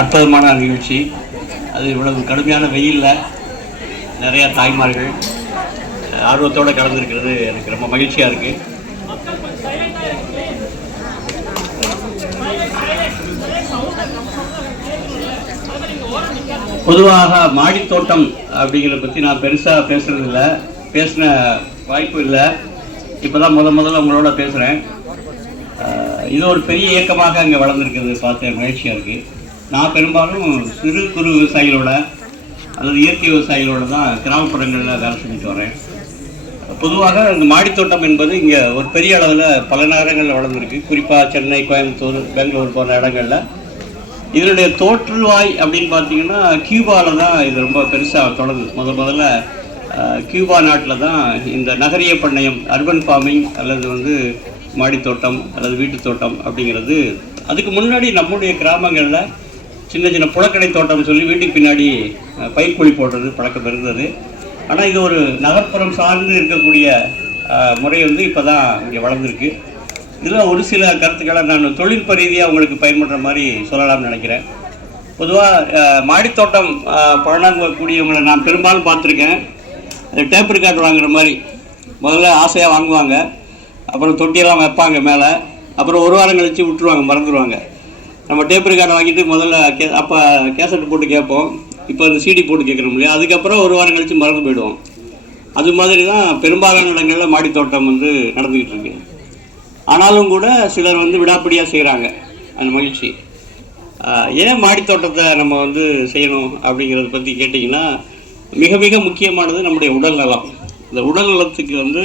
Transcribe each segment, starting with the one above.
அற்புதமான நிகழ்ச்சி. அது இவ்வளவு கடுமையான வெயிலில் நிறையா தாய்மார்கள் ஆர்வத்தோடு கலந்துருக்கிறது எனக்கு ரொம்ப மகிழ்ச்சியாக இருக்குது. பொதுவாக மாடித்தோட்டம் அப்படிங்கிறத பற்றி நான் பெருசாக பேசுகிறதில்ல, பேசின வாய்ப்பு இல்லை. இப்போ தான் முதல்ல உங்களோட பேசுகிறேன். இது ஒரு பெரிய இயக்கமாக அங்கே வளர்ந்துருக்கிறது பார்த்து மகிழ்ச்சியாக இருக்குது. நான் பெரும்பாலும் சிறு குறு விவசாயிகளோட அல்லது இயற்கை விவசாயிகளோட தான் கிராமப்புறங்களில் வேலை செஞ்சுட்டு வரேன். பொதுவாக இந்த மாடித்தோட்டம் என்பது இங்கே ஒரு பெரிய அளவில் பல நகரங்களில் வளர்ந்துருக்கு. குறிப்பாக சென்னை, கோயம்புத்தூர், பெங்களூர் போன்ற இடங்களில் இதனுடைய தோற்றுவாய் அப்படின்னு பார்த்தீங்கன்னா கியூபாவில் தான் இது ரொம்ப பெருசாக தொடங்குது. முதல்ல கியூபா நாட்டில் தான் இந்த நகரிய பண்ணையம், அர்பன் ஃபார்மிங் அல்லது மாடித்தோட்டம் அல்லது வீட்டு தோட்டம் அப்படிங்கிறது. அதுக்கு முன்னாடி நம்முடைய கிராமங்களில் சின்ன சின்ன புழக்கடை தோட்டம் சொல்லி வீட்டுக்கு பின்னாடி பயிர்கொழி போடுறது பழக்கம் இருந்தது. ஆனால் இது ஒரு நகர்ப்புறம் சார்ந்து இருக்கக்கூடிய முறை இப்போ தான் இங்கே வளர்ந்துருக்கு. இதில் ஒரு சில கருத்துக்களை நான் தொழில்நுட்ப ரீதியாக உங்களுக்கு பயன்படுற மாதிரி சொல்லலாம்னு நினைக்கிறேன். பொதுவாக மாடித்தோட்டம் பழங்கக்கூடியவங்களை நான் பெரும்பாலும் பார்த்துருக்கேன். அது டேப் ரெக்கார்டு வாங்குற மாதிரி முதல்ல ஆசையாக வாங்குவாங்க, அப்புறம் தொட்டியெல்லாம் வைப்பாங்க மேலே, அப்புறம் ஒரு வாரம் கழித்து விட்டுருவாங்க, மறந்துடுவாங்க. நம்ம டேப் ரெக்கார்டை வாங்கிட்டு முதல்ல அப்போ கேசட் போட்டு கேட்போம், இப்போ அந்த சிடி போட்டு கேட்குறோம் இல்லையா, அதுக்கப்புறம் ஒரு வாரம் கழித்து மறந்து போயிடுவோம். அது மாதிரி தான் பெரும்பாலான இடங்களில் மாடித்தோட்டம் நடந்துக்கிட்டு இருக்கு. ஆனாலும் கூட சிலர் விடாப்பிடியாக செய்கிறாங்க. அந்த மகிழ்ச்சி. ஏன் மாடித்தோட்டத்தை நம்ம செய்யணும் அப்படிங்கிறத பற்றி கேட்டிங்கன்னா, மிக மிக முக்கியமானது நம்முடைய உடல் நலம். இந்த உடல் நலத்துக்கு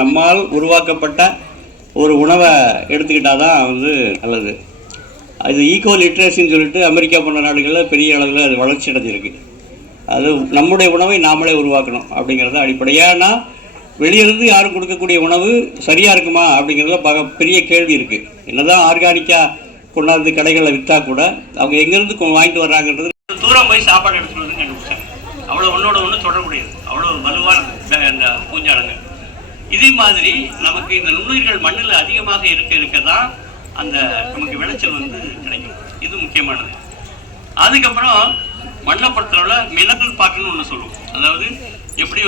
நம்மால் உருவாக்கப்பட்ட ஒரு உணவை எடுத்துக்கிட்டால் தான் நல்லது. அது ஈகோ லிட்ரேசின்னு சொல்லிட்டு அமெரிக்கா போன்ற நாடுகளில் பெரிய அளவில் அது வளர்ச்சி அடைஞ்சிருக்கு. அது நம்முடைய உணவை நாமளே உருவாக்கணும் அப்படிங்கிறது அடிப்படை. ஏன்னா வெளியிருந்து யாரும் கொடுக்கக்கூடிய உணவு சரியாக இருக்குமா அப்படிங்கிறதுல பெரிய கேள்வி இருக்குது. என்னதான் ஆர்கானிக்காக கொண்டாந்து கடைகளில் விற்றா கூட அவங்க எங்கேருந்து வாங்கிட்டு வர்றாங்கன்றது தூரம் போய் சாப்பாடு எடுத்துகிட்டு வந்து கண்டுபிடிச்சாங்க. அவ்வளோ ஒன்றோட ஒன்று தொடரக்கூடியது, அவ்வளோ வலுவான அந்த பூஞ்சாலங்கள். இதே மாதிரி நமக்கு இந்த நுண்ணுயிர்கள் மண்ணில் அதிகமாக இருக்க தான் அந்த நமக்கு விளைச்சல் கிடைக்கும். இது முக்கியமானது. அதுக்கப்புறம் மண்ணை பொறுத்தளவில் மினரல் பாட்டுன்னு ஒன்று சொல்லுவோம். அதாவது எப்படி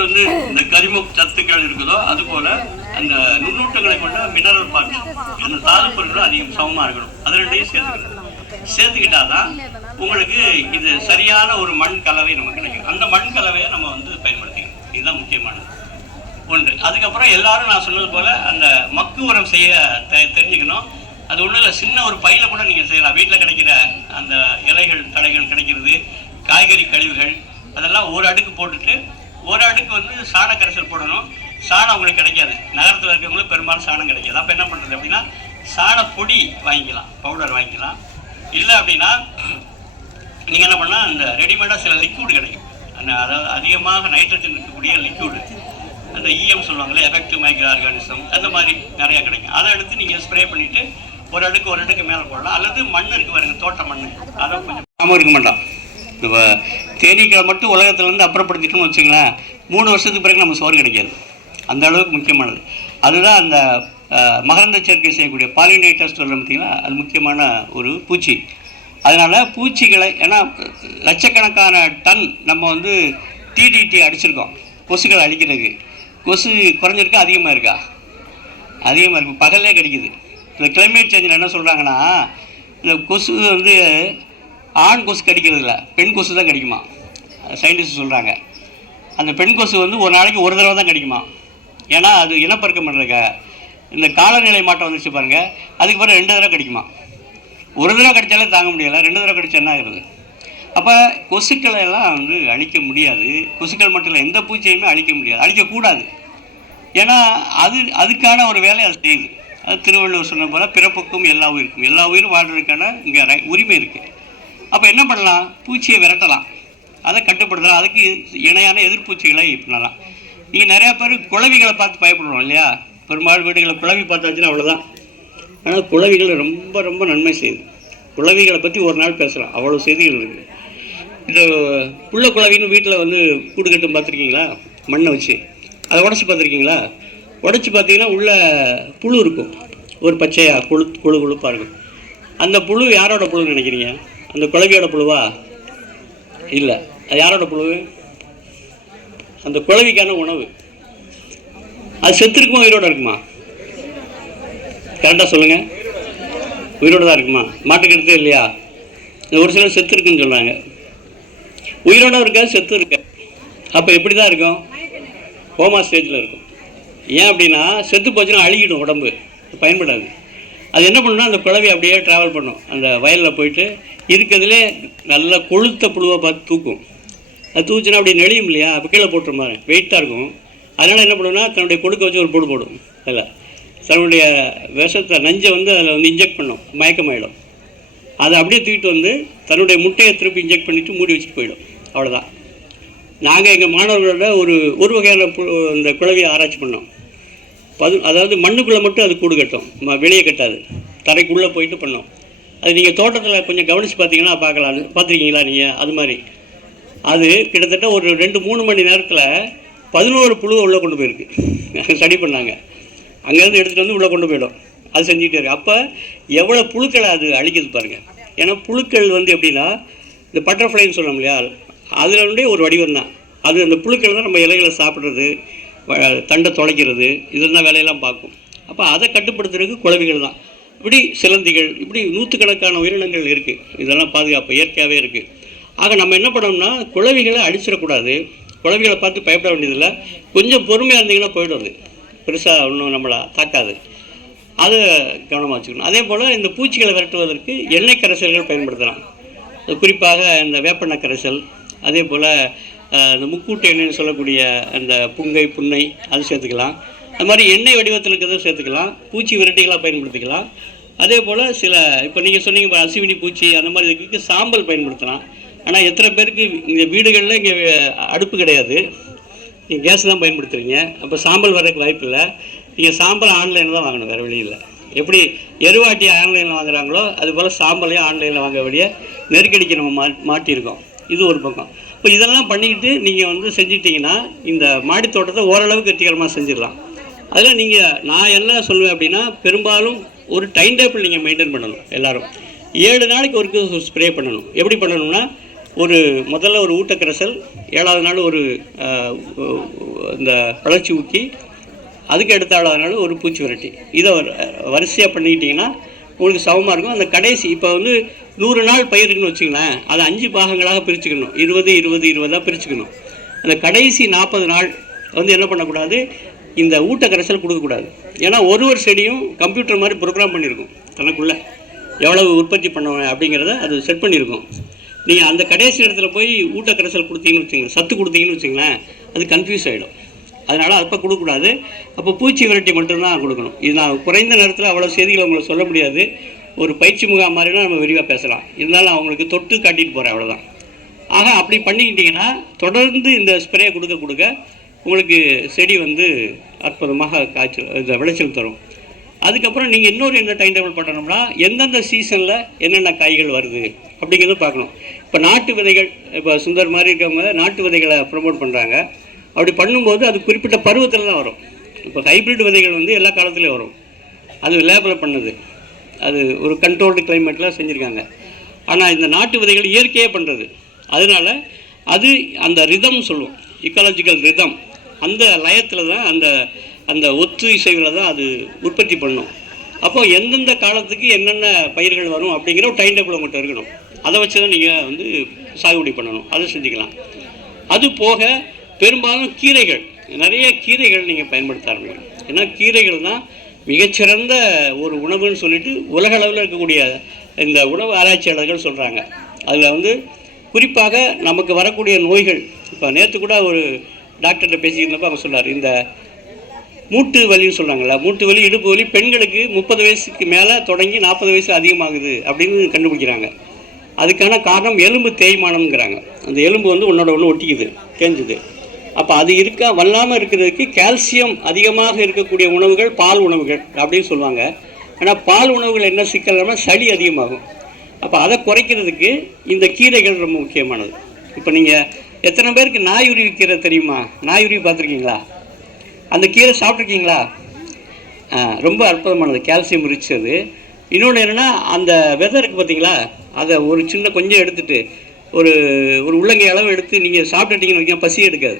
இந்த கரிம சத்துக்கள் இருக்குதோ அதுபோல் அந்த நுண்ணூட்டங்களை கொண்ட மினரல் பாட்டு, அந்த தாது பொருட்களும் அதிகம் சமமாக இருக்கணும். அது ரெண்டையும் சேர்த்துக்கிட்டாதான் உங்களுக்கு இது சரியான ஒரு மண் கலவை நமக்கு கிடைக்கும். அந்த மண் கலவையை நம்ம பயன்படுத்திக்கணும். இதுதான் முக்கியமானது ஒன்று. அதுக்கப்புறம் எல்லாரும் நான் சொன்னது போல் அந்த மக்கு உரம் செய்ய தெரிஞ்சுக்கணும். அது ஒன்றும் இல்லை, சின்ன ஒரு பையில் கூட நீங்கள் செய்யலாம். வீட்டில் கிடைக்கிற அந்த இலைகள் தடைகள் கிடைக்கிறது, காய்கறி கழிவுகள், அதெல்லாம் ஒரு அடுக்கு போட்டுட்டு ஒரு அடுக்கு சாண கரைசல் போடணும். சாணம் உங்களுக்கு கிடைக்காது, நகரத்தில் இருக்கிறவங்களுக்கு பெரும்பாலும் சாணம் கிடைக்காது. அப்போ என்ன பண்ணுறது அப்படின்னா சாண பொடி வாங்கிக்கலாம், பவுடர் வாங்கிக்கலாம். இல்லை அப்படின்னா நீங்கள் என்ன பண்ணால் அந்த ரெடிமேடாக சில லிக்விட் கிடைக்கும். அதாவது அதிகமாக நைட்ரஜன் இருக்கக்கூடிய லிக்விடு, அந்த இஎம் சொல்லுவாங்களே, எஃபெக்டிவ் மைக்ரோ ஆர்கானிசம், அந்த மாதிரி நிறையா கிடைக்கும். அதை எடுத்து நீங்கள் ஸ்ப்ரே பண்ணிவிட்டு ஒரு அடுக்கு மேலே போடலாம். அல்லது மண் இருக்குது பாருங்க, தோட்ட மண், அதை கொஞ்சம் நாம இருக்க மாட்டோம். இப்போ தேனீக்களை மட்டும் உலகத்துலேருந்து அப்புறப்படுத்திட்டோம்னு வச்சுங்களேன், 3 வருஷத்துக்கு பிறகு நம்ம சோறு கிடைக்காது. அந்த அளவுக்கு முக்கியமானது. அதுதான் அந்த மகரந்த சேர்க்கை செய்யக்கூடிய பாலினேட்டர்ஸ் சொல்ல பார்த்தீங்கன்னா, அது முக்கியமான ஒரு பூச்சி. அதனால் பூச்சிகளை, ஏன்னா லட்சக்கணக்கான டன் நம்ம டிடிடி அடிச்சிருக்கோம் கொசுக்களை அழிக்கிறதுக்கு. கொசு குறைஞ்சிருக்கா அதிகமாக இருக்கா? அதிகமாக இருக்குது, பகல்லே கிடைக்குது. இந்த கிளைமேட் சேஞ்சில் என்ன சொல்கிறாங்கன்னா, இந்த கொசு ஆண் கொசு கடிக்கிறது இல்லை, பெண் கொசு தான் கடிக்குமா. சயின்டிஸ்ட் சொல்கிறாங்க. அந்த பெண் கொசு ஒரு நாளைக்கு ஒரு தடவை தான் கடிக்குமா. ஏன்னா அது இனப்பெருக்கம் பண்ணுறக்க இந்த காலநிலை மாற்றம் வந்துச்சு பாருங்கள், அதுக்கு பிறகு 2 தடவை கடிக்குமா. ஒரு தடவை கடித்தாலே தாங்க முடியலை, 2 தடவை கடிச்சா என்ன ஆகுறது? அப்போ கொசுக்களை எல்லாம் அழிக்க முடியாது. கொசுக்கள் மட்டும் இல்லை, எந்த பூச்சியுமே அழிக்க முடியாது, அழிக்கக்கூடாது. ஏன்னா அதுக்கான ஒரு வேலை அது செய்யுது. அது திருவள்ளுவர் சொன்ன போல் பிறப்புக்கும் எல்லா உயிரும் வாழ்றதுக்கான இங்கே உரிமை இருக்குது. அப்போ என்ன பண்ணலாம்? பூச்சியை விரட்டலாம், அதை கட்டுப்படுத்தலாம். அதுக்கு இணையான எதிர்பூச்சிகளை பண்ணலாம். நீங்கள் நிறையா பேர் குளவிகளை பார்த்து பயப்படுறோம் இல்லையா? பெரும்பாலும் வீடுகளை குளவி பார்த்தாச்சுன்னா அவ்வளோதான். ஆனால் குளவிகள் ரொம்ப ரொம்ப நன்மை செய்யுது. குளவிகளை பற்றி ஒரு நாள் பேசலாம், அவ்வளோ செய்திகள் இருக்குது. இந்த புள்ள குளவின்னு வீட்டில் கூடு கட்டும் பார்த்துருக்கீங்களா? மண்ணை வச்சு அதை உடச்சி பார்த்துருக்கீங்களா? உடச்சி பார்த்தீங்கன்னா உள்ள புழு இருக்கும், ஒரு பச்சையாக கொழுப்பாக இருக்கும். அந்த புழு யாரோட புழுன்னு நினைக்கிறீங்க? அந்த குளவியோட புழுவா? இல்லை. அது யாரோட புழு? அந்த குளவிக்கான உணவு. அது செத்து இருக்குமா உயிரோடு இருக்குமா? கரெக்டாக சொல்லுங்கள். உயிரோடு தான் இருக்குமா? மாட்டுக்கு எடுத்து இல்லையா? ஒரு சிலர் செத்து இருக்குன்னு சொல்கிறாங்க. உயிரோடு இருக்காது, செத்து இருக்க. அப்போ எப்படி தான் இருக்கும்? கோமா ஸ்டேஜில் இருக்கும். ஏன் அப்படின்னா செத்து போச்சுன்னா அழுகிடும் உடம்பு, பயன்படாது. அது என்ன பண்ணுன்னா அந்த குளவி அப்படியே ட்ராவல் பண்ணும். அந்த வயலில் போயிட்டு இருக்கிறதுலே நல்ல கொழுத்த புழுவை பார்த்து தூக்கும். அது தூச்சுன்னா அப்படி நெளியும் இல்லையா? அப்போ கீழே போட்டுருமாரு, வெயிட்டாக இருக்கும். அதனால் என்ன பண்ணுன்னா தன்னுடைய கொடுக்க வச்சு ஒரு போடு போடும். அதில் தன்னுடைய விஷத்தை நஞ்சை வந்து அதில் வந்து இன்ஜெக்ட் பண்ணும், மயக்கமாயிடும். அதை அப்படியே தூக்கிட்டு வந்து தன்னுடைய முட்டையை திருப்பி இன்ஜெக்ட் பண்ணிவிட்டு மூடி வச்சுட்டு போயிடும். அவ்வளோதான். நாங்கள் எங்கள் மாணவர்களோட ஒரு வகையான இந்த குளவியை ஆராய்ச்சி பண்ணோம். அதாவது மண்ணுக்குள்ளே மட்டும் அது கூடு கட்டும், வெளியே கட்டாது, தரைக்குள்ளே போயிட்டு பண்ணோம். அது நீங்கள் தோட்டத்தில் கொஞ்சம் கவனித்து பார்த்தீங்கன்னா பார்க்கலாம். பார்த்துருக்கீங்களா நீங்கள்? அது மாதிரி அது கிட்டத்தட்ட ஒரு 2-3 மணி நேரத்தில் 11 புழுவை உள்ளே கொண்டு போயிருக்கு. ஸ்டடி பண்ணாங்க. அங்கேருந்து எடுத்துகிட்டு வந்து உள்ளே கொண்டு போயிடும். அது செஞ்சுக்கிட்டே இருக்குது. அப்போ எவ்வளோ புழுக்களை அது அழிக்குது பாருங்கள். ஏன்னா புழுக்கள் வந்து எப்படின்னா இந்த பட்டர்ஃப்ளைன்னு சொல்லணும் இல்லையா, அதில் ஒரு வடிவம் தான் அது. அந்த புழுக்கள் தான் நம்ம இலைகளை சாப்பிட்றது, தண்டை தொலைக்கிறது, இதெல்லாம் வேலையெல்லாம் பார்க்கும். அப்போ அதை கட்டுப்படுத்துறதுக்கு குளவிகள் தான். இப்படி சிலந்திகள், இப்படி நூற்றுக்கணக்கான உயிரினங்கள் இருக்குது. இதெல்லாம் பாதுகாப்பு இயற்கையாகவே இருக்குது. ஆக நம்ம என்ன பண்ணோம்னா குளவிகளை அடிச்சிடக்கூடாது. குளவிகளை பார்த்து பயப்பட வேண்டியதில்லை. கொஞ்சம் பொறுமையாக இருந்தீங்கன்னா போய்டும். அது பெருசாக ஒன்றும் நம்மளை தாக்காது. அதை கவனமாக வச்சுக்கணும். அதே போல் இந்த பூச்சிகளை விரட்டுவதற்கு எண்ணெய் கரைசல்கள் பயன்படுத்தலாம். குறிப்பாக இந்த வேப்பெண்ணெய் கரைசல், அதே போல் இந்த முக்கூட்டு எண்ணெய்னு சொல்லக்கூடிய அந்த புங்கை புன்னை அது சேர்த்துக்கலாம். அது மாதிரி எண்ணெய் வடிவத்தில் இருக்கிறதும் சேர்த்துக்கலாம். பூச்சி விரட்டிகளாக பயன்படுத்திக்கலாம். அதே போல் சில இப்போ நீங்கள் சொன்னீங்க அசுவினி பூச்சி அந்த மாதிரி இதுக்கு சாம்பல் பயன்படுத்தலாம். ஆனால் எத்தனை பேருக்கு இங்கே வீடுகளில் இங்கே அடுப்பு கிடையாது, நீங்கள் கேஸ் தான் பயன்படுத்துகிறீங்க. அப்போ சாம்பல் வர்றதுக்கு வாய்ப்பு இல்லை. நீங்கள் சாம்பல் ஆன்லைனில் தான் வாங்கணும், வேறு வழி இல்லை. எப்படி எருவாட்டி ஆன்லைனில் வாங்குறாங்களோ அதுபோல் சாம்பலையும் ஆன்லைனில் வாங்க வேண்டிய நெருக்கடிக்கு நம்ம மாட்டியிருக்கோம். இது ஒரு பக்கம். இப்போ இதெல்லாம் பண்ணிக்கிட்டு நீங்கள் வந்து செஞ்சிட்டிங்கன்னா இந்த மாடி தோட்டத்தை ஓரளவுக்கு வெற்றிகரமாக செஞ்சிடலாம். அதில் நான் என்ன சொல்லுவேன் அப்படின்னா பெரும்பாலும் ஒரு டைம் டேபிள் நீங்கள் மெயின்டைன் பண்ணணும். எல்லோரும் 7 நாளைக்கு ஒரு ஸ்ப்ரே பண்ணணும். எப்படி பண்ணணும்னா முதல்ல ஒரு ஊட்டக்கரைசல், 7ஆவது நாள் ஒரு இந்த வளர்ச்சி ஊக்கி, அதுக்கு அடுத்த 7ஆவது நாள் ஒரு பூச்சி விரட்டி. இதை வரிசையாக பண்ணிக்கிட்டிங்கன்னா உங்களுக்கு சமமாக இருக்கும். அந்த கடைசி இப்போ வந்து 100 நாள் பயிருக்குன்னு வச்சுங்களேன், அதை 5 பாகங்களாக பிரிச்சுக்கணும். 20-20-20 பிரிச்சுக்கணும். அந்த கடைசி 40 நாள் வந்து என்ன பண்ணக்கூடாது, இந்த ஊட்டக்கரைசல் கொடுக்கக்கூடாது. ஏன்னா ஒரு செடியும் கம்ப்யூட்டர் மாதிரி ப்ரோக்ராம் பண்ணியிருக்கும். தனக்குள்ளே எவ்வளவு உற்பத்தி பண்ணுவேன் அப்படிங்கிறத அது செட் பண்ணியிருக்கும். நீங்கள் அந்த கடைசி இடத்துல போய் ஊட்டக்கரைசல் கொடுத்தீங்கன்னு வச்சுங்களேன், சத்து கொடுத்தீங்கன்னு வச்சுங்களேன், அது கன்ஃபியூஸ் ஆகிடும். அதனால் அப்போ கொடுக்கக்கூடாது. அப்போ பூச்சி விரட்டி மட்டும்தான் கொடுக்கணும். இது நான் குறைந்த நேரத்தில் அவ்வளோ செய்திகளை உங்களுக்கு சொல்ல முடியாது. ஒரு பயிற்சி முகாம் மாதிரினா நம்ம விரிவாக பேசலாம். இருந்தாலும் அவங்களுக்கு தொட்டு காட்டிட்டு போகிறேன், அவ்வளோதான். ஆக அப்படி பண்ணிக்கிட்டிங்கன்னா தொடர்ந்து இந்த ஸ்ப்ரே கொடுக்க உங்களுக்கு செடி வந்து அற்புதமாக இந்த விளைச்சல் தரும். அதுக்கப்புறம் நீங்கள் இன்னொரு என்ன டைம் டேபிள் பண்ணணும்னா எந்தெந்த சீசனில் என்னென்ன காய்கள் வருது அப்படிங்கிறத பார்க்கணும். இப்போ நாட்டு விதைகள், இப்போ சுந்தர் மாதிரி இருக்கவங்க நாட்டு விதைகளை ப்ரமோட் பண்ணுறாங்க. அப்படி பண்ணும்போது அது குறிப்பிட்ட பருவத்தில் தான் வரும். இப்போ ஹைப்ரிட் விதைகள் வந்து எல்லா காலத்துலேயும் வரும். அது லேபில் பண்ணுது, அது ஒரு கண்ட்ரோல்டு கிளைமேட்டில் செஞ்சுருக்காங்க. ஆனால் இந்த நாட்டு விதைகள் இயற்கையே பண்ணுறது. அதனால் அது அந்த ரிதம் சொல்லுவோம், இக்காலஜிக்கல் ரிதம், அந்த லயத்தில் தான் அந்த ஒத்து இசைவில் தான் அது உற்பத்தி பண்ணும். அப்போது எந்தெந்த காலத்துக்கு என்னென்ன பயிர்கள் வரும் அப்படிங்கிற ஒரு டைம் டேபிள் உங்கள்கிட்ட இருக்கணும். அதை வச்சு தான் நீங்கள் வந்து சாகுபடி பண்ணணும். அதை செஞ்சுக்கலாம். அது போக பெரும்பாலும் கீரைகள், நிறைய கீரைகள் நீங்கள் பயன்படுத்த ஆரம்பிக்கணும். ஏன்னா கீரைகள் தான் மிகச்சிறந்த ஒரு உணவுன்னு சொல்லிட்டு உலக அளவில் இருக்கக்கூடிய இந்த உணவு ஆராய்ச்சியாளர்கள் சொல்கிறாங்க. அதில் வந்து குறிப்பாக நமக்கு வரக்கூடிய நோய்கள், இப்போ நேற்று கூட ஒரு டாக்டர்கிட்ட பேசிக்கிறப்ப அவங்க சொன்னார், இந்த மூட்டு வலின்னு சொல்கிறாங்களா, மூட்டு வலி இடுப்பு வலி பெண்களுக்கு 30 வயசுக்கு மேலே தொடங்கி 40 வயசு அதிகமாகுது அப்படின்னு கண்டுபிடிக்கிறாங்க. அதுக்கான காரணம் எலும்பு தேய்மானம்ங்கிறாங்க. அந்த எலும்பு வந்து ஒன்றோட ஒன்று ஒட்டிக்குது, தேஞ்சுது. அப்போ அது வல்லாமல் இருக்கிறதுக்கு கால்சியம் அதிகமாக இருக்கக்கூடிய உணவுகள் பால் உணவுகள் அப்படின்னு சொல்லுவாங்க. ஆனால் பால் உணவுகள் என்ன சிக்கல்னா சளி அதிகமாகும். அப்போ அதை குறைக்கிறதுக்கு இந்த கீரைகள் ரொம்ப முக்கியமானது. இப்போ நீங்கள் எத்தனை பேருக்கு நாயுருவி கீரை தெரியுமா? நாயுருவி பார்த்துருக்கீங்களா? அந்த கீரை சாப்பிட்ருக்கீங்களா? ரொம்ப அற்புதமானது, கால்சியம் ரிச் அது. இன்னொன்று என்னென்னா அந்த விதை இருக்குது பார்த்தீங்களா, அதை ஒரு சின்ன கொஞ்சம் எடுத்துகிட்டு ஒரு ஒரு உள்ளங்கை அளவு எடுத்து நீங்கள் சாப்பிட்டுட்டீங்கன்னு வைக்க பசி எடுக்காது.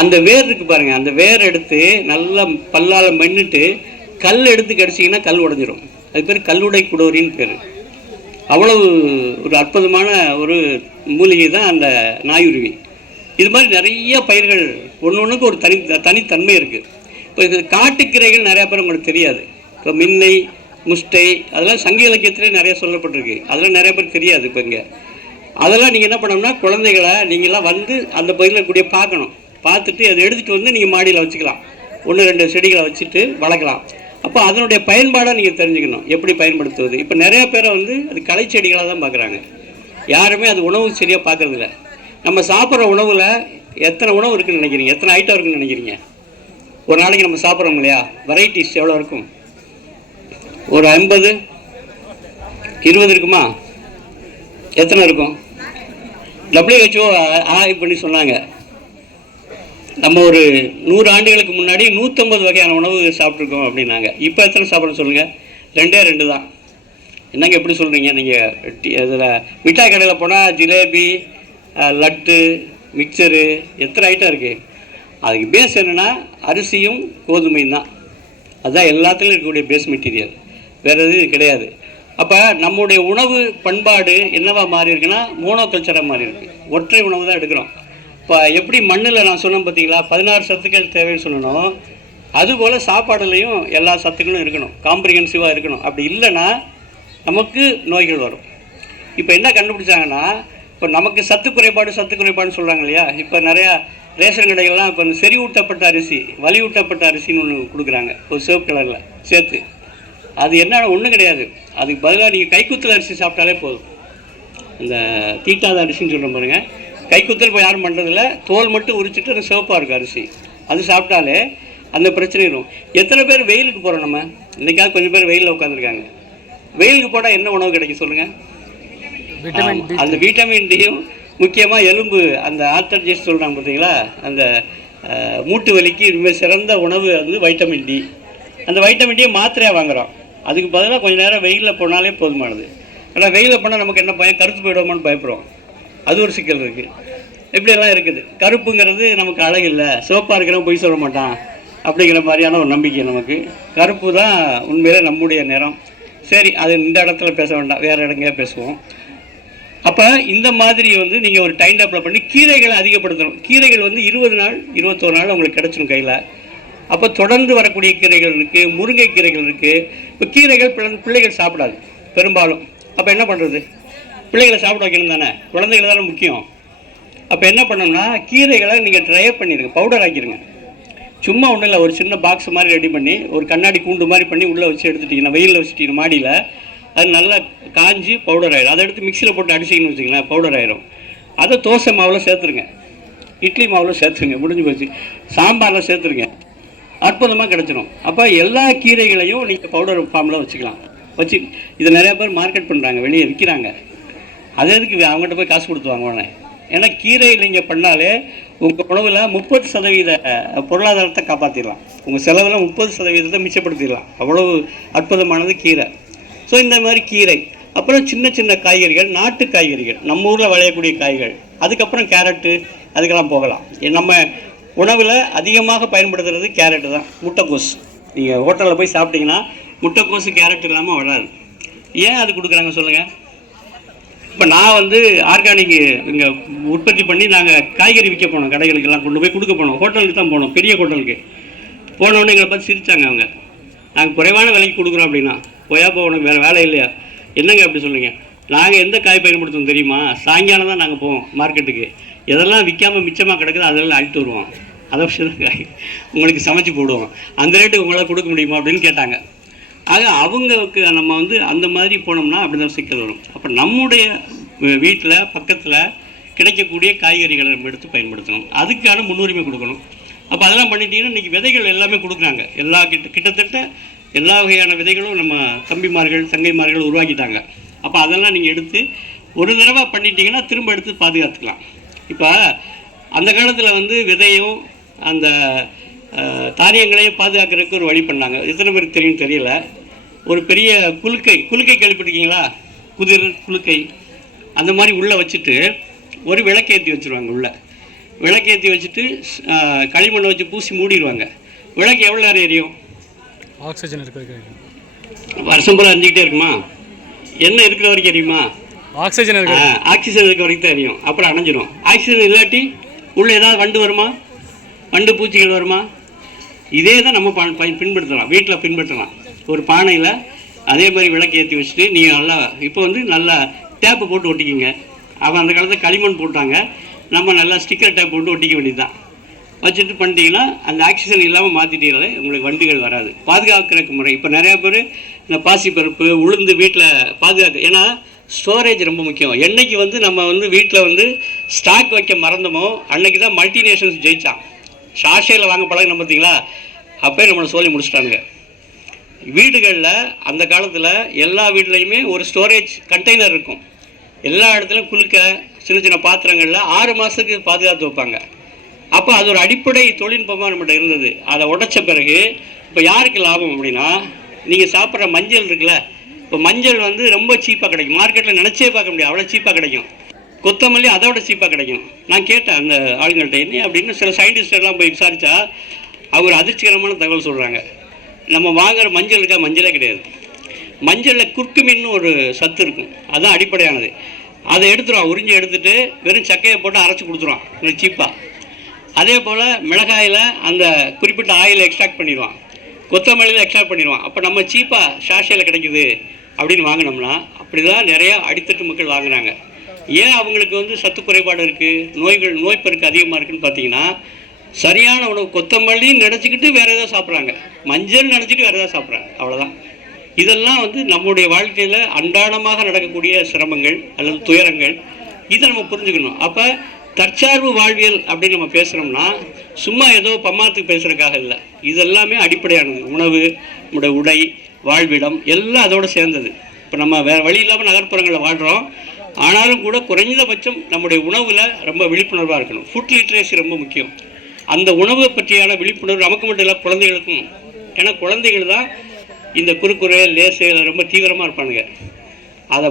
அந்த வேர் இருக்குது பாருங்கள், அந்த வேர் எடுத்து நல்லா பல்லால் மென்னுட்டு கல் எடுத்து கடிச்சிங்கன்னா கல் உடஞ்சிரும். அது பேர் கல்லுடை குடோரின்னு பேர். அவ்வளவு ஒரு அற்புதமான ஒரு மூலிகை தான் அந்த நாயுருவி. இது மாதிரி நிறைய பயிர்கள் ஒன்று ஒன்றுக்கு ஒரு தனித்தன்மை இருக்குது. இப்போ இது காட்டுக்கீரைகள் நிறையா பேர் உங்களுக்கு தெரியாது. இப்போ மின்னை, முஷ்டை அதெல்லாம் சங்க இலக்கியத்திலே நிறைய சொல்லப்பட்டிருக்கு. அதெல்லாம் நிறைய பேர் தெரியாது. இப்போ இங்கே அதெல்லாம் நீங்கள் என்ன பண்ணணும்னா குழந்தைகளை நீங்களாம் வந்து அந்த பயிரில் கூடிய பார்க்கணும். பார்த்துட்டு அதை எடுத்துகிட்டு வந்து நீங்கள் மாடியில் வச்சுக்கலாம். 1-2 செடிகளை வச்சுட்டு வளர்க்கலாம். அப்போ அதனுடைய பயன்பாடாக நீங்கள் தெரிஞ்சுக்கணும் எப்படி பயன்படுத்துவது. இப்போ நிறையா பேரை வந்து அது களை செடிகளாக தான் பார்க்குறாங்க. யாருமே அது உணவு சரியாக பார்க்குறதில்ல. நம்ம சாப்பிட்ற உணவில் எத்தனை உணவு இருக்குதுன்னு நினைக்கிறீங்க? எத்தனை ஐட்டம் இருக்குதுன்னு நினைக்கிறீங்க? ஒரு நாளைக்கு நம்ம சாப்பிட்றோம் இல்லையா, வெரைட்டிஸ் எவ்வளோ இருக்கும்? ஒரு 50-20 இருக்குமா? எத்தனை இருக்கும்? WHO ஆய்வு பண்ணி சொன்னாங்க, நம்ம ஒரு 100 ஆண்டுகளுக்கு முன்னாடி 150 வகையான உணவு சாப்பிட்ருக்கோம் அப்படின்னாங்க. இப்போ எத்தனை சாப்பிட்றோம் சொல்லுங்கள்? 2 தான். என்னங்க எப்படி சொல்கிறீங்க? நீங்கள் இதில் மிட்டாய் கடையில் போனால் ஜிலேபி, லட்டு, மிக்சரு எத்தனை ஐட்டம் இருக்குது. அதுக்கு பேஸ் என்னென்னா அரிசியும் கோதுமையும் தான். அதுதான் எல்லாத்துலேயும் இருக்கக்கூடிய பேஸ் மெட்டீரியல், வேறு எதுவும் கிடையாது. அப்போ நம்முடைய உணவு பண்பாடு என்னவா மாறி இருக்குன்னா மோனோகல்ச்சராக மாறி இருக்குது. ஒற்றை உணவு தான் எடுக்கிறோம். இப்போ எப்படி மண்ணில் நான் சொன்னேன் பார்த்தீங்களா, 16 சத்துக்கள் தேவைன்னு சொன்னோம். அதுபோல் சாப்பாடுலேயும் எல்லா சத்துக்களும் இருக்கணும், காம்ப்ரிஹென்சிவாக இருக்கணும். அப்படி இல்லைன்னா நமக்கு நோய்கள் வரும். இப்போ என்ன கண்டுபிடிச்சாங்கன்னா, இப்போ நமக்கு சத்து குறைபாடுன்னு சொல்கிறாங்க இல்லையா. இப்போ நிறையா ரேஷன் கடைகள்லாம் இப்போ செறிவூட்டப்பட்ட அரிசி, வலியூட்டப்பட்ட அரிசின்னு ஒன்று கொடுக்குறாங்க, ஒரு சிவப்பு கலரில் சேர்த்து. அது என்னென்ன ஒன்றும் கிடையாது. அதுக்கு பதிலாக நீங்கள் கைக்குத்தல் அரிசி சாப்பிட்டாலே போதும். இந்த தீட்டாத அரிசின்னு சொல்கிறோம் பாருங்கள், கைக்குத்தல் இப்போ யாரும் பண்ணுறதில்ல. தோல் மட்டும் உரிச்சிட்டு அந்த சிவப்பாக இருக்கும் அரிசி, அது சாப்பிட்டாலே அந்த பிரச்சனை இருக்கும். எத்தனை பேர் வெயிலுக்கு போகிறோம்? நம்ம இன்றைக்காவது கொஞ்சம் பேர் வெயிலில் உட்காந்துருக்காங்க. வெயிலுக்கு போனால் என்ன உணவு கிடைக்கும் சொல்லுங்கள்? அந்த விட்டமின் டியும் முக்கியமாக எலும்பு அந்த ஆர்த்தர்ஜிஸ் சொல்கிறாங்க பார்த்தீங்களா, அந்த மூட்டு வலிக்கு இனிமேல் சிறந்த உணவு வந்து வைட்டமின் டி. அந்த வைட்டமின் டியை மாத்திரையாக வாங்குகிறோம். அதுக்கு பதிலாக கொஞ்சம் நேரம் வெயிலில் போனாலே போதுமானது. ஆனால் வெயிலில் போனால் நமக்கு என்ன பயம், கருத்து போயிடுவோமான்னு பயப்படுறோம். அது ஒரு சிக்கல் இருக்குது. இப்படியெல்லாம் இருக்குது. கருப்புங்கிறது நமக்கு அழகு இல்லை, சிவப்பாக இருக்கிறவன் பொய் சொல்ல மாட்டான் அப்படிங்கிற மாதிரியான ஒரு நம்பிக்கை நமக்கு. கருப்பு தான் உண்மையிலே நம்முடைய நிறம். சரி, அது இந்த இடத்துல பேச வேண்டாம், வேறு இடங்க பேசுவோம். அப்போ இந்த மாதிரி வந்து நீங்கள் ஒரு டைம் டேப்பில் பண்ணி கீரைகளை அதிகப்படுத்தணும். கீரைகள் வந்து 20 நாள் 21 நாள் உங்களுக்கு கிடச்சிடும் கையில். அப்போ தொடர்ந்து வரக்கூடிய கீரைகள் இருக்குது, முருங்கை கீரைகள் இருக்குது. இப்போ கீரைகள் பிள்ளைகள் சாப்பிடாது பெரும்பாலும். அப்போ என்ன பண்ணுறது? பிள்ளைகளை சாப்பிட வைக்கணும் தானே, குழந்தைகள் தானே முக்கியம். அப்போ என்ன பண்ணணும்னா கீரைகளை நீங்கள் ட்ரை பண்ணிடுங்க, பவுடர் ஆக்கிடுங்க. சும்மா ஒன்றும் இல்லை, ஒரு சின்ன பாக்ஸ் மாதிரி ரெடி பண்ணி ஒரு கண்ணாடி கூண்டு மாதிரி பண்ணி உள்ளே வச்சு எடுத்துட்டிங்கன்னா, வெயிலில் வச்சுட்டிங்கன்னா மாடியில், அது நல்லா காஞ்சி பவுடர் ஆகிடும். அதை எடுத்து மிக்சியில் போட்டு அடிச்சிங்கன்னு வச்சுங்களேன், பவுடர் ஆகிடும். அதை தோசை மாவில் சேர்த்துருங்க, இட்லி மாவில் சேர்த்துருங்க, முடிஞ்சு போச்சு. சாம்பாரில் சேர்த்துருங்க, அற்புதமாக கிடச்சிடும். அப்போ எல்லா கீரைகளையும் நீங்கள் பவுடர் ஃபார்மில் வச்சுக்கலாம். வச்சு இதை நிறையா பேர் மார்க்கெட் பண்ணுறாங்க, வெளியே விற்கிறாங்க. அது எதுக்கு அவங்ககிட்ட போய் காசு கொடுத்து வாங்குவானே? ஏன்னா கீரை நீங்கள் பண்ணாலே உங்கள் உணவில் 30% பொருளாதாரத்தை காப்பாற்றிடலாம். உங்கள் செலவில் 30% மிச்சப்படுத்திடலாம். அவ்வளவு அற்புதமானது கீரை. ஸோ இந்த மாதிரி கீரை, அப்புறம் சின்ன சின்ன காய்கறிகள், நாட்டு காய்கறிகள், நம்ம ஊரில் விளையக்கூடிய காய்கள், அதுக்கப்புறம் கேரட்டு, அதுக்கெல்லாம் போகலாம். நம்ம உணவில் அதிகமாக பயன்படுத்துகிறது கேரட்டு தான். முட்டைக்கோஸ், நீங்கள் ஹோட்டலில் போய் சாப்பிட்டீங்கன்னா முட்டைக்கோஸு கேரட் இல்லாமல் வராது. ஏன் அது கொடுக்குறாங்க சொல்லுங்கள்? இப்போ நான் வந்து ஆர்கானிக் இங்கே உற்பத்தி பண்ணி நாங்கள் காய்கறி விற்க போனோம், கடைகளுக்கெல்லாம் கொண்டு போய் கொடுக்க போனோம். ஹோட்டலுக்கு தான் போனோம், பெரிய ஹோட்டலுக்கு போனோடனே எங்களை பார்த்து சிரித்தாங்க அவங்க. நாங்கள் குறைவான விலைக்கு கொடுக்குறோம் அப்படின்னா, போயாப்போ உனக்கு வேறு வேலை இல்லையா? என்னங்க அப்படி சொல்லுங்கள்? நாங்கள் எந்த காய் பயன்படுத்தணும் தெரியுமா? சாயங்காலம் தான் நாங்கள் போவோம் மார்க்கெட்டுக்கு. எதெல்லாம் விற்காமல் மிச்சமாக கிடக்குதோ அதெல்லாம் அழிட்டு வருவோம். அதை காய் உங்களுக்கு சமைச்சு போடுவோம். அந்த ரேட்டுக்கு உங்களால் கொடுக்க முடியுமா அப்படின்னு கேட்டாங்க. ஆக அவங்களுக்கு நம்ம வந்து அந்த மாதிரி போனோம்னா அப்படி தான் சிக்கல் வரும். அப்போ நம்முடைய வீட்டில் பக்கத்தில் கிடைக்கக்கூடிய காய்கறிகளை நம்ம எடுத்து பயன்படுத்தணும், அதுக்கான முன்னுரிமை கொடுக்கணும். அப்போ அதெல்லாம் பண்ணிட்டீங்கன்னா இன்றைக்கி விதைகள் எல்லாமே கொடுக்குறாங்க. கிட்டத்தட்ட எல்லா வகையான விதைகளும் நம்ம தம்பிமார்கள் தங்கைமார்கள் உருவாக்கிட்டாங்க. அப்போ அதெல்லாம் நீங்கள் எடுத்து ஒரு தடவை பண்ணிட்டீங்கன்னா திரும்ப எடுத்து பாதுகாத்துக்கலாம். இப்போ அந்த காலத்தில் வந்து விதையும் அந்த தானியங்களையும் பாதுகாக்கிறதுக்கு ஒரு வழி பண்ணாங்க. எத்தனை பேருக்கு தெரியும் தெரியல. ஒரு பெரிய குலுக்கை கேள்விப்பட்டிருக்கீங்களா? குதிர் குலுக்கை அந்த மாதிரி உள்ளே வச்சுட்டு ஒரு விளக்கேற்றி வச்சுருவாங்க. உள்ளே விளக்கேற்றி வச்சுட்டு களிமண்ணை வச்சு பூசி மூடிடுவாங்க. விளக்கு எவ்வளோ நேரம் எரியும்? ஆக்சிஜன் இருக்கிற வருஷம் பூரா எரிஞ்சிக்கிட்டே இருக்குமா? என்ன இருக்கிற வரைக்கும் எரியுமா? ஆக்சிஜன் இருக்க வரைக்கும் தான் எரியும். அப்புறம் அணைஞ்சிடும். ஆக்சிஜன் இல்லாட்டி உள்ளே ஏதாவது வண்டு வருமா? வண்டு பூச்சிகள் வருமா? இதே தான் நம்ம பின்படுத்தலாம், வீட்டில் பின்பற்றலாம். ஒரு பானையில் அதே மாதிரி விளக்கு ஏற்றி வச்சுட்டு நீங்கள் நல்லா இப்போ வந்து நல்லா டேப்பு போட்டு ஒட்டிக்கிங்க. அவன் அந்த காலத்தில் களிமண் போட்டாங்க, நம்ம நல்லா ஸ்டிக்கர் டேப் போட்டு ஒட்டிக்க வேண்டியது தான். வச்சுட்டு பண்ணிட்டீங்கன்னா அந்த ஆக்சிஜன் இல்லாமல் மாற்றிட்டீங்களே உங்களுக்கு வண்டுகள் வராது. பாதுகாக்கிறதுக்கு முறை இப்போ நிறையா பேர் இந்த பாசிப்பருப்பு உளுந்து வீட்டில் பாதுகாக்க, ஏன்னா ஸ்டோரேஜ் ரொம்ப முக்கியம். என்றைக்கு வந்து நம்ம வந்து வீட்டில் வந்து ஸ்டாக் வைக்க மறந்தமோ அன்றைக்கி தான் மல்டிநேஷனல்ஸ் ஜெயித்தான். ஷாஷையில் வாங்க பழகின பார்த்தீங்களா, அப்போயே நம்மளை சொல்லி முடிச்சிட்டானுங்க. வீடுகளில் அந்த காலத்தில் எல்லா வீட்லேயுமே ஒரு ஸ்டோரேஜ் கண்டெய்னர் இருக்கும். எல்லா இடத்துலையும் குலுக்க சின்ன சின்ன பாத்திரங்களில் 6 மாதத்துக்கு பாதுகாத்து வைப்பாங்க. அப்போ அது ஒரு அடிப்படை தொழில்நுட்பமாக நம்மகிட்ட இருந்தது. அதை உடைச்ச பிறகு இப்போ யாருக்கு லாபம் அப்படின்னா, நீங்கள் சாப்பிட்ற மஞ்சள் இருக்குல்ல, இப்போ மஞ்சள் வந்து ரொம்ப சீப்பாக கிடைக்கும். மார்க்கெட்டில் நினச்சே பார்க்க முடியாது, அவ்வளோ சீப்பாக கிடைக்கும். கொத்தமல்லி அதை விட சீப்பாக கிடைக்கும். நான் கேட்டேன் அந்த ஆளுங்கள்ட்ட, என்ன அப்படின்னு. சில சயின்டிஸ்ட் எல்லாம் போய் விசாரித்தா அவர் அதிர்ச்சிகரமான தகவல் சொல்கிறாங்க. நம்ம வாங்குகிற மஞ்சள் இருக்கா, மஞ்சளே கிடையாது. மஞ்சளில் குர்குமின்னு ஒரு சத்து இருக்கும், அதுதான் அடிப்படையானது. அதை எடுத்துருவான், உறிஞ்சி எடுத்துகிட்டு வெறும் சக்கையை போட்டு அரைச்சி கொடுத்துருவான் சீப்பாக. அதே போல் மிளகாயில் அந்த குறிப்பிட்ட ஆயிலை எக்ஸ்ட்ராக்ட் பண்ணிடுவான், கொத்தமல்லியில் எக்ஸ்ட்ராக்ட் பண்ணிடுவான். அப்போ நம்ம சீப்பாக ஷாஷையில் கிடைக்குது அப்படின்னு வாங்கினோம்னா அப்படி தான் நிறையா அடித்தட்டு மக்கள் வாங்குகிறாங்க. ஏன் அவங்களுக்கு வந்து சத்து குறைபாடு இருக்குது, நோய்ப்பெருக்கு அதிகமாக இருக்குதுன்னு பார்த்தீங்கன்னா, சரியான உணவு கொத்தமல்லின்னு நினச்சிக்கிட்டு வேறு ஏதாவது சாப்பிட்றாங்க, மஞ்சள் நினச்சிட்டு வேறு ஏதாவது சாப்பிட்றாங்க, அவ்வளோதான். இதெல்லாம் வந்து நம்முடைய வாழ்க்கையில் அன்றாடமாக நடக்கக்கூடிய சிரமங்கள் அல்லது துயரங்கள். இதை நம்ம புரிஞ்சுக்கணும். அப்போ தற்சார்பு வாழ்வியல் அப்படின்னு நம்ம பேசுகிறோம்னா சும்மா ஏதோ பம்மாத்துக்கு பேசுகிறதுக்காக இல்லை. இதெல்லாமே அடிப்படையானது. உணவு, நம்முடைய உடை, வாழ்விடம் எல்லாம் அதோடு சேர்ந்தது. இப்போ நம்ம வேறு வழி இல்லாமல் நகர்ப்புறங்களில் வாழ்கிறோம். ஆனாலும் கூட குறைந்தபட்சம் நம்முடைய உணவில் ரொம்ப விழிப்புணர்வாக இருக்கணும். ஃபுட் லிட்ரேசி ரொம்ப முக்கியம். அந்த உணவை பற்றியான விழிப்புணர்வு நமக்கு மட்டும் இல்லை, குழந்தைகளுக்கும். ஏன்னா குழந்தைகள் தான் இந்த குறுக்குறை லேசு ரொம்ப தீவிரமாக இருப்பானுங்க. அதை